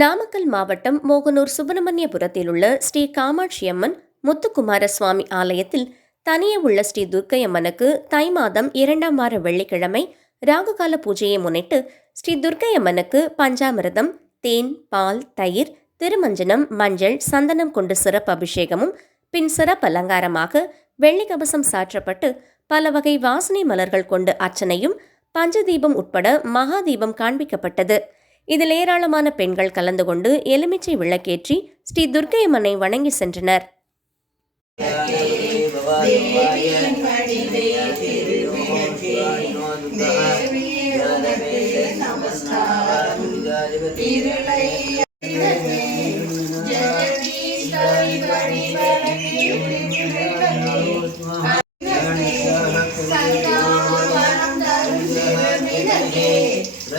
நாமக்கல் மாவட்டம் மோகனூர் சுப்பிரமணியபுரத்தில் உள்ள ஸ்ரீ காமாட்சியம்மன் முத்துக்குமார சுவாமி ஆலயத்தில் தனியே உள்ள ஸ்ரீ துர்க்கையம்மனுக்கு தை மாதம் இரண்டாம் வார வெள்ளிக்கிழமை ராகுகால பூஜையை முன்னிட்டு ஸ்ரீ துர்க்கையம்மனுக்கு பஞ்சாமிரதம் தேன் பால் தயிர் திருமஞ்சனம் மஞ்சள் சந்தனம் கொண்டு சிறப்பு அபிஷேகமும் பின் சிறப்பு அலங்காரமாக வெள்ளி கவசம் சாற்றப்பட்டு பல வகை வாசனை மலர்கள் கொண்டு அர்ச்சனையும் பஞ்சதீபம் உட்பட மகாதீபம் காண்பிக்கப்பட்டது. இதில் ஏராளமான பெண்கள் கலந்து கொண்டு எலுமிச்சை விளக்கேற்றி ஸ்ரீ துர்க்கையம்மனை வணங்கி சென்றனர்.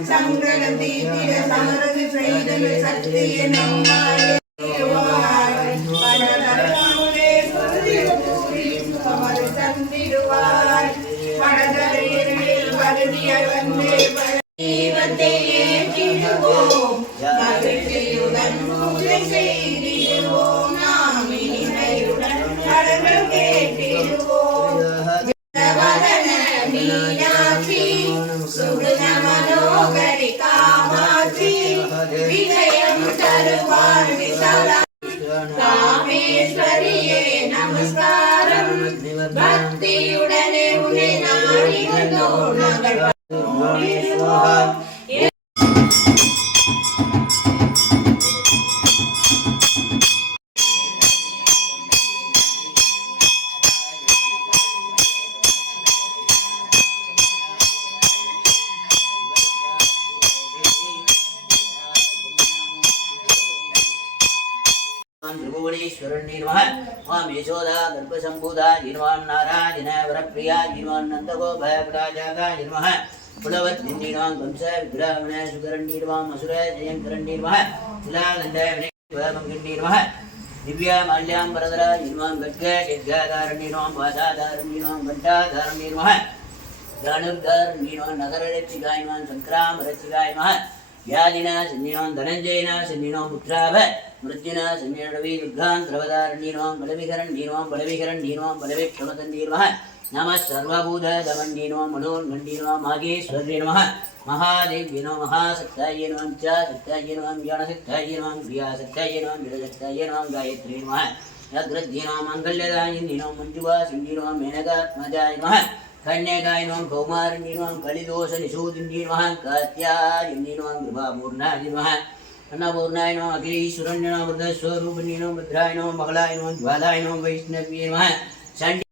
சங்கடம் தீர்த்திட சமரது செய்தல் சக்தியை தந்திடுவாய் வந்தே ஏற்றிடுவோம் மகிழ்ச்சியுடன் பூஜை செய்து நமஸ்காரம் பக்தியுடனே உன்னை நாடி வந்தோம். நாங்கள் ஆம் திரிபுவனேஸ்வரண்டிர்வா ஆம் யசோதா கர்ப்பசம்பூதா இர்வான் நாராயண வரப்பிரியா இர்வான் நந்தகோப பிராஜாகா இர்வா புலவத் நிந்திராம் கம்ச விக்ராமண சுகரண்டீர்வாம் அசுர ஜெயம் கரண்டீர்வா சுலானந்த வினயகிண்டீர்வா திவ்யா மால்யாம் பரதரா இர்வாம் கட்க ஜெத்காதாரண்யர்வாம் பாதாதாரண்யர்வாம் கண்டாதாரண்யர்வா கணுர்காரண்யர்வாம் நகரட்சிகாய்மான் சங்கராமரட்சிகாய்மான் வியாதினா சன்னினோ தனஞ்சயனா சன்னினோ புற்றாவ மிருத்யுனா சன்னினடவி துர்கான் திரவதாரண்யனோம் பலவிகரண்யனோம் பலவிகரண்யனோம் பலவி பிரமதந்தீர்வா நம. சர்வபூத தமன்யனோ மனோன்மண்டினோ மாகேஸ்வரியனோ மகாதேவியனோ மகாசக்தாயினோம் ச சக்தாயினோம் ஞானசக்தாயினோம் கிரியாசக்தாயினோம் விடசக்தாயினோம் காயத்ரீனோ ஜாகிரத்யனோ மங்கல்யதாயினோ மஞ்சுவா சிந்தினோ மேனகாத்மஜாயினோ கன்யகாயினோம் கௌமாரண்டினோம் கலிதோஷ நிசூதிண்டினோம் காத்தியாயிண்டினோம் கிருபாபூர்ணாதினோம் அன்னபூர்ணாயினோம் அகிலீஸ்வரன் மிருகஸ்வரூபினோம் புத்ராயினோம் மகளாயினோம் ஜுவாலாயினோம் வைஷ்ணவியமாக சண்டி